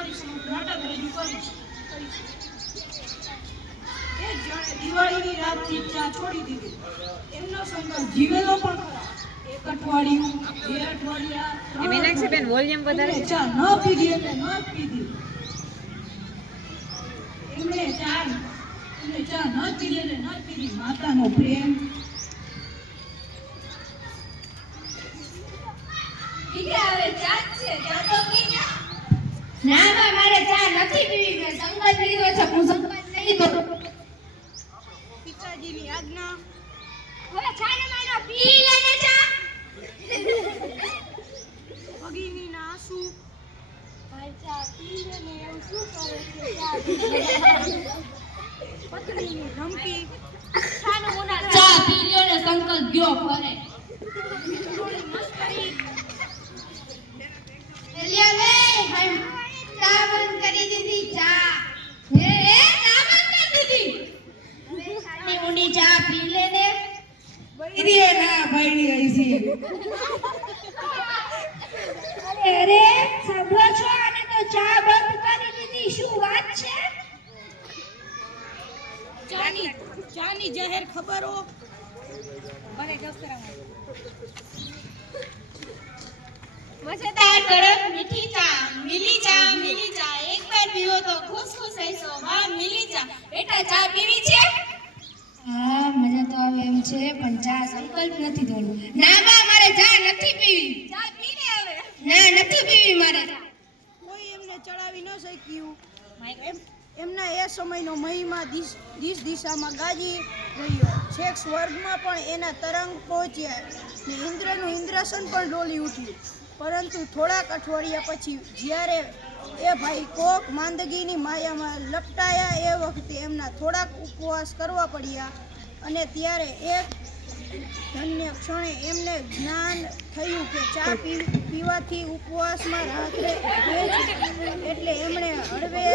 તમારી સમક્ષ નાટક રજૂ કરીશ. એક જણે દિવાળીની રાતથી ચા છોડી દીધી. એમનો સંકલ્પ જીવેલો પણ ખરા. એક અઠવાડિયું, 2 અઠવાડિયા, મીનાક્ષીબેન વોલ્યુમ વધારે. ચા ન પીધી એટલે ન પીધી. એમણે ચા ન પીધી એટલે ન પીધી. માતાનો પ્રેમ. હવે ચા છે, ચા તો પી ના બા, મારે ચા નથી પીવી. મેં સંકલ્પ લીધો છે, હું સંકલ્પ નહીં કરું. પિતાજીની આજ્ઞા. હવે છાને માનો પી લેને ચા. ભગીનીના આંસુ. ભાઈ ચા પી લે ને એવું શું કરે છે? ચા પત્નીની ધમકી. છાનો મુના ચા પી લ્યો ને સંકલ્પ ગયો ફરે. થોડી મસ્કરી. એલિયા લે, ભાઈ ચા બંધ કરી દીધી. ચા હે ચા બંધ કરી દીધી. હવે છાની મુની ચા પી લે ને. બૈરીએ ના બૈરી આઈ છે. અરે સાંભળો છો, આને તો ચા બંધ કરી દીધી. શું વાત છે? ચાની જાહેર ખબરો. ભલે દફતરમાં. મજેદાર ગરમ મીઠી ચા, મિલી ચા, મિલી ચા. એક વાર પીવો તો ખુશ ખુશ રહેશો. વાહ મિલી ચા. બેટા ચા પીવી છે? હા, મજા તો આવે એમ છે, પણ ચા સંકલ્પ નથી દોડો. ના બા, મારે ચા નથી પીવી. ચા પીને આવે. ના, નથી પીવી મારે. કોઈ એમને ચડાવી ન શક્યું. એમના એ સમયનો મહિમા દિશામાં ગાજી રહ્યો. છેક સ્વર્ગમાં પણ એના તરંગ પહોંચ્યા ને ઇન્દ્રનું ઇન્દ્રાસન પણ ડોલી ઉઠ્યું. પરંતુ થોડાક અઠવાડિયા પછી જ્યારે એ ભાઈ કોક માંદગીની માયામાં લપટાયા, એ વખતે એમના થોડાક ઉપવાસ કરવા પડ્યા. અને ત્યારે એક ધન્ય ક્ષણે એમને જ્ઞાન થયું કે ચા પીવાથી ઉપવાસમાં રાહત રહે છે. એટલે એમણે હળવે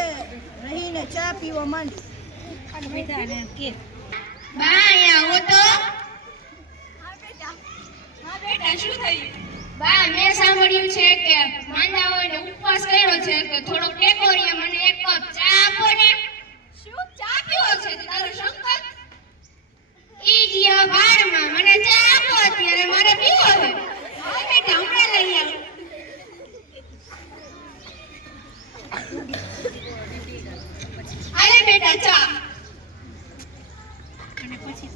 રહીને ચા પીવા માંડી. બા અહીંયા આવો તો. હા બેટા શું થયું? બા, મેં સાંભળ્યું છે કે માંદા હોય ને ઉપવાસ કર્યો છે, તો થોડો ટેકો રે, મને એક કપ ચા આપો ને. શું ચા પીવો છે તારો સંકલ્પ? ઈ ગયા બારમાં મને ચા આપો, અત્યારે મારે પીવો છે. હા બેટા, હમણાં લઈ આવ. હાલે બેટા ચા. અને પછી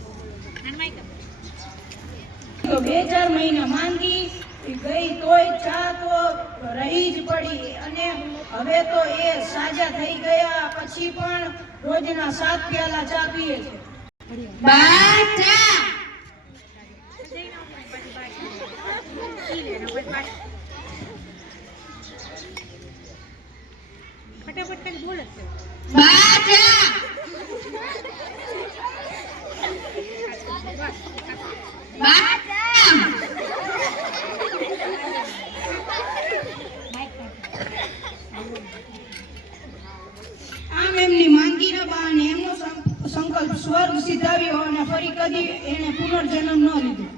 તો 2-4 મહિના માંગી ગઈ, તોય ચા તો રહી જ પડી. અને હવે તો એ સાજા થઈ ગયા પછી પણ રોજના 7 પ્યાલા ચા પીએ છે. બા ચા. ફટાફટ કરી બોલ. બા ચા. બા ચા. આમ એમની માંગીના બહાને એમનો સંકલ્પ સ્વર્ગ સિધાવ્યો અને ફરી કદી એને પુનર્જન્મ ન લીધો.